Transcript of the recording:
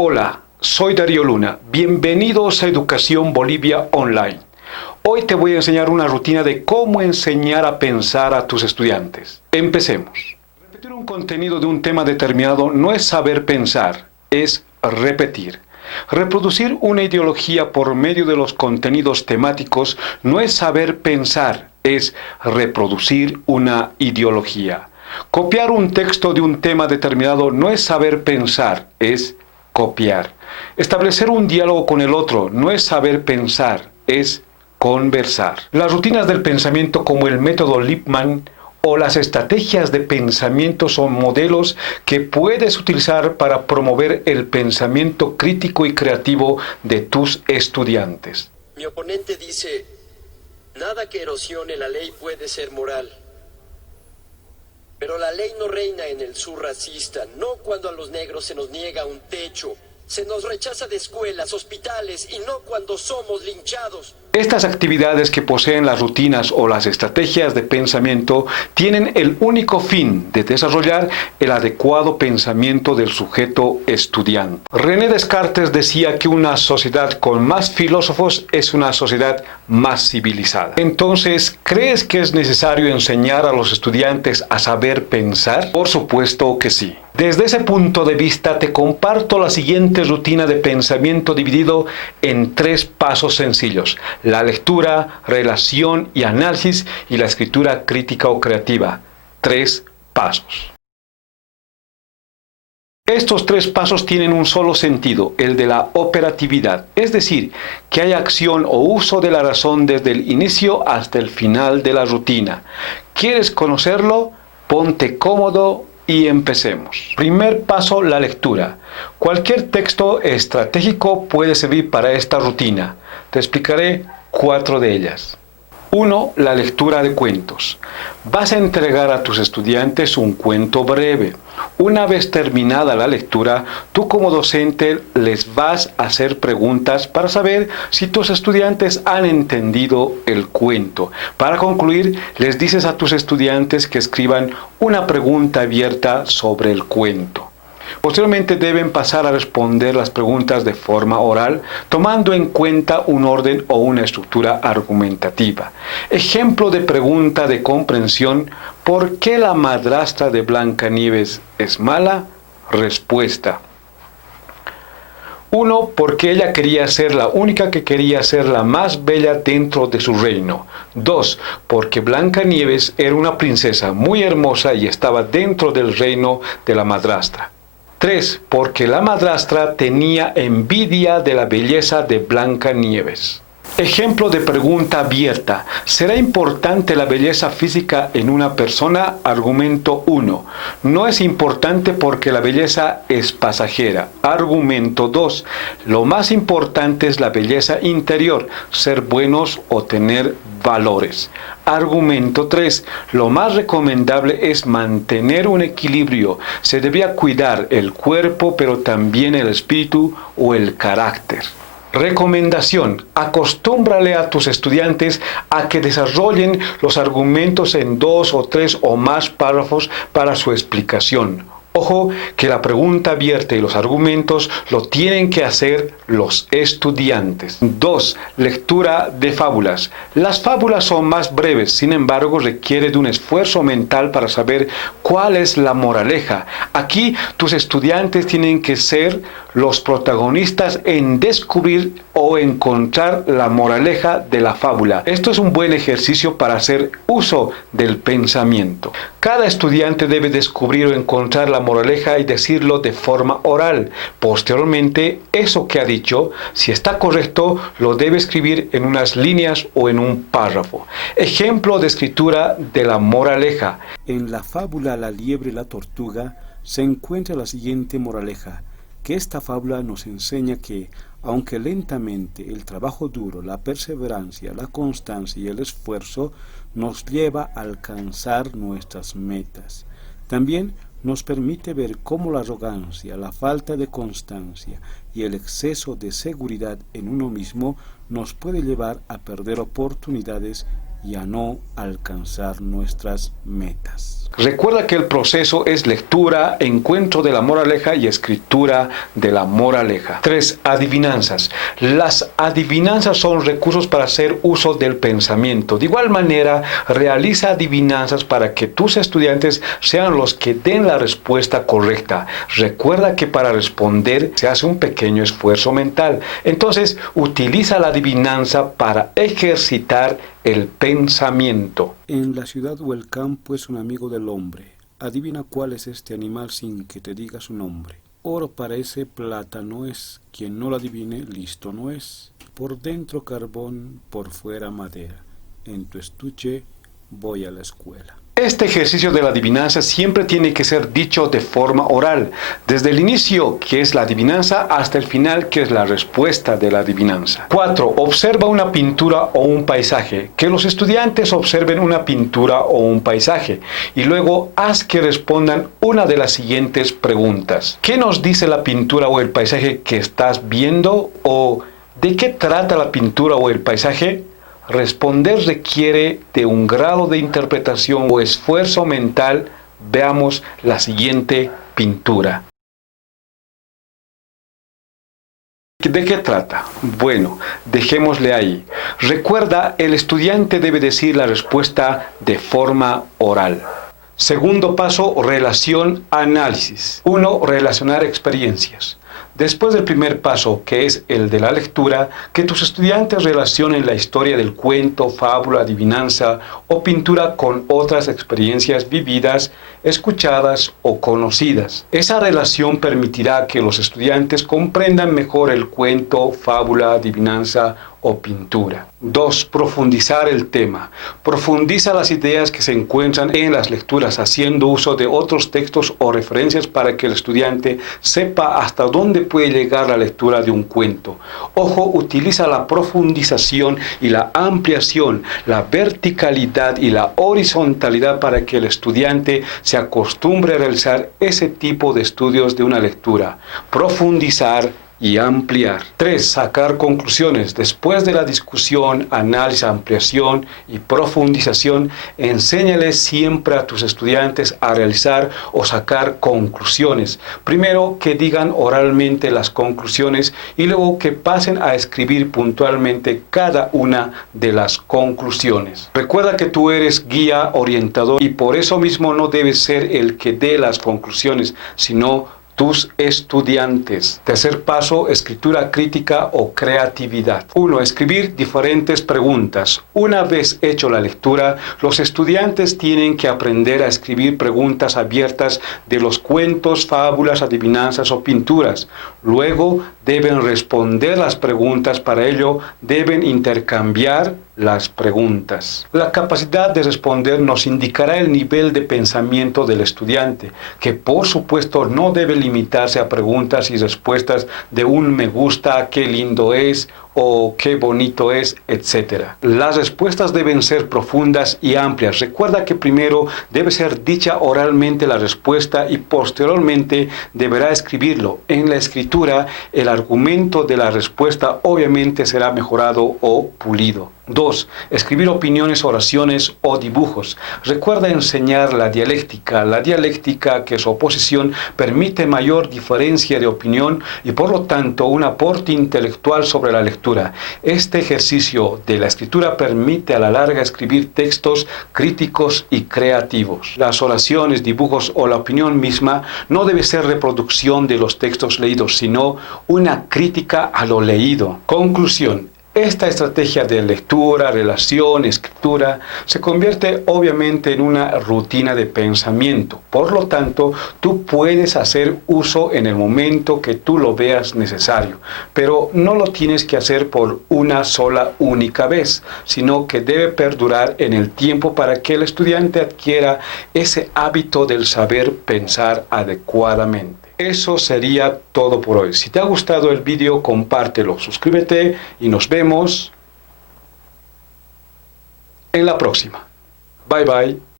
Hola, soy Darío Luna. Bienvenidos a Educación Bolivia Online. Hoy te voy a enseñar una rutina de cómo enseñar a pensar a tus estudiantes. Empecemos. Repetir un contenido de un tema determinado no es saber pensar, es repetir. Reproducir una ideología por medio de los contenidos temáticos no es saber pensar, es reproducir una ideología. Copiar un texto de un tema determinado no es saber pensar, es copiar. Establecer un diálogo con el otro no es saber pensar, es conversar. Las rutinas del pensamiento como el método Lippmann o las estrategias de pensamiento son modelos que puedes utilizar para promover el pensamiento crítico y creativo de tus estudiantes. Mi oponente dice, nada que erosione la ley puede ser moral. Pero la ley no reina en el sur racista, no cuando a los negros se nos niega un techo, se nos rechaza de escuelas, hospitales y no cuando somos linchados. Estas actividades que poseen las rutinas o las estrategias de pensamiento tienen el único fin de desarrollar el adecuado pensamiento del sujeto estudiante. René Descartes decía que una sociedad con más filósofos es una sociedad más civilizada. Entonces, ¿crees que es necesario enseñar a los estudiantes a saber pensar? Por supuesto que sí. Desde ese punto de vista te comparto la siguiente rutina de pensamiento dividido en 3 pasos sencillos: la lectura, relación y análisis, y la escritura crítica o creativa. 3 pasos. Estos 3 pasos tienen un solo sentido, el de la operatividad, es decir, que haya acción o uso de la razón desde el inicio hasta el final de la rutina. ¿Quieres conocerlo? Ponte cómodo y empecemos. Primer paso, la lectura. Cualquier texto estratégico puede servir para esta rutina. Te explicaré 4 de ellas. 1. La lectura de cuentos. Vas a entregar a tus estudiantes un cuento breve. Una vez terminada la lectura, tú como docente les vas a hacer preguntas para saber si tus estudiantes han entendido el cuento. Para concluir, les dices a tus estudiantes que escriban una pregunta abierta sobre el cuento. Posteriormente deben pasar a responder las preguntas de forma oral, tomando en cuenta un orden o una estructura argumentativa. Ejemplo de pregunta de comprensión: ¿por qué la madrastra de Blancanieves es mala? Respuesta: 1. Porque ella quería ser la única que quería ser la más bella dentro de su reino. 2. Porque Blancanieves era una princesa muy hermosa y estaba dentro del reino de la madrastra. 3. Porque la madrastra tenía envidia de la belleza de Blancanieves. Ejemplo de pregunta abierta: ¿será importante la belleza física en una persona? Argumento 1. No es importante porque la belleza es pasajera. Argumento 2. Lo más importante es la belleza interior, ser buenos o tener valores. Argumento 3. Lo más recomendable es mantener un equilibrio. Se debía cuidar el cuerpo, pero también el espíritu o el carácter. Recomendación: acostúmbrale a tus estudiantes a que desarrollen los argumentos en 2 o 3 o más párrafos para su explicación. Ojo, que la pregunta abierta y los argumentos lo tienen que hacer los estudiantes. 2. Lectura de fábulas. Las fábulas son más breves, sin embargo requiere de un esfuerzo mental para saber cuál es la moraleja. Aquí tus estudiantes tienen que ser los protagonistas en descubrir o encontrar la moraleja de la fábula. Esto es un buen ejercicio para hacer uso del pensamiento. Cada estudiante debe descubrir o encontrar la moraleja y decirlo de forma oral. Posteriormente, eso que ha dicho, si está correcto, lo debe escribir en unas líneas o en un párrafo. Ejemplo de escritura de la moraleja. En la fábula La liebre y la tortuga se encuentra la siguiente moraleja: que esta fábula nos enseña que, aunque lentamente, el trabajo duro, la perseverancia, la constancia y el esfuerzo nos lleva a alcanzar nuestras metas. También nos permite ver cómo la arrogancia, la falta de constancia y el exceso de seguridad en uno mismo nos puede llevar a perder oportunidades y a no alcanzar nuestras metas. Recuerda que el proceso es lectura, encuentro de la moraleja y escritura de la moraleja. 3. Adivinanzas. Las adivinanzas son recursos para hacer uso del pensamiento. De igual manera, realiza adivinanzas para que tus estudiantes sean los que den la respuesta correcta. Recuerda que para responder se hace un pequeño esfuerzo mental. Entonces, utiliza la adivinanza para ejercitar el pensamiento. En la ciudad o el campo es un amigo del hombre. Adivina cuál es este animal sin que te diga su nombre. Oro parece, plata no es. Quien no lo adivine, listo no es. Por dentro carbón, por fuera madera. En tu estuche voy a la escuela. Este ejercicio de la adivinanza siempre tiene que ser dicho de forma oral, desde el inicio, que es la adivinanza, hasta el final, que es la respuesta de la adivinanza. 4. Observa una pintura o un paisaje. Que los estudiantes observen una pintura o un paisaje y luego haz que respondan una de las siguientes preguntas. ¿Qué nos dice la pintura o el paisaje que estás viendo? ¿O de qué trata la pintura o el paisaje? Responder requiere de un grado de interpretación o esfuerzo mental. Veamos la siguiente pintura. ¿De qué trata? Bueno, dejémosle ahí. Recuerda, el estudiante debe decir la respuesta de forma oral. Segundo paso, relación, análisis. 1. Relacionar experiencias. Después del primer paso, que es el de la lectura, que tus estudiantes relacionen la historia del cuento, fábula, adivinanza o pintura con otras experiencias vividas, escuchadas o conocidas. Esa relación permitirá que los estudiantes comprendan mejor el cuento, fábula, adivinanza o pintura. 2. Profundizar el tema. Profundiza las ideas que se encuentran en las lecturas, haciendo uso de otros textos o referencias para que el estudiante sepa hasta dónde puede llegar la lectura de un cuento. Ojo, utiliza la profundización y la ampliación, la verticalidad y la horizontalidad para que el estudiante se acostumbre a realizar ese tipo de estudios de una lectura. Profundizar y ampliar. 3. Sacar conclusiones. Después de la discusión, análisis, ampliación y profundización, enséñales siempre a tus estudiantes a realizar o sacar conclusiones. Primero que digan oralmente las conclusiones y luego que pasen a escribir puntualmente cada una de las conclusiones. Recuerda que tú eres guía, orientador y por eso mismo no debes ser el que dé las conclusiones, sino tus estudiantes. Tercer paso, escritura crítica o creatividad. 1. Escribir diferentes preguntas. Una vez hecho la lectura, los estudiantes tienen que aprender a escribir preguntas abiertas de los cuentos, fábulas, adivinanzas o pinturas. Luego deben responder las preguntas. Para ello deben intercambiar las preguntas. La capacidad de responder nos indicará el nivel de pensamiento del estudiante, que por supuesto no debe limitarse a preguntas y respuestas de un me gusta, qué lindo es o qué bonito es, etc. Las respuestas deben ser profundas y amplias. Recuerda que primero debe ser dicha oralmente la respuesta y posteriormente deberá escribirlo. En la escritura, el argumento de la respuesta obviamente será mejorado o pulido. 2. Escribir opiniones, oraciones o dibujos. Recuerda enseñar la dialéctica, que es oposición, permite mayor diferencia de opinión y por lo tanto un aporte intelectual sobre la lectura. Este ejercicio de la escritura permite a la larga escribir textos críticos y creativos. Las oraciones, dibujos o la opinión misma no debe ser reproducción de los textos leídos, sino una crítica a lo leído. Conclusión. Esta estrategia de lectura, relación, escritura, se convierte obviamente en una rutina de pensamiento. Por lo tanto, tú puedes hacer uso en el momento que tú lo veas necesario, pero no lo tienes que hacer por una sola única vez, sino que debe perdurar en el tiempo para que el estudiante adquiera ese hábito del saber pensar adecuadamente. Eso sería todo por hoy. Si te ha gustado el vídeo, compártelo, suscríbete y nos vemos en la próxima. Bye bye.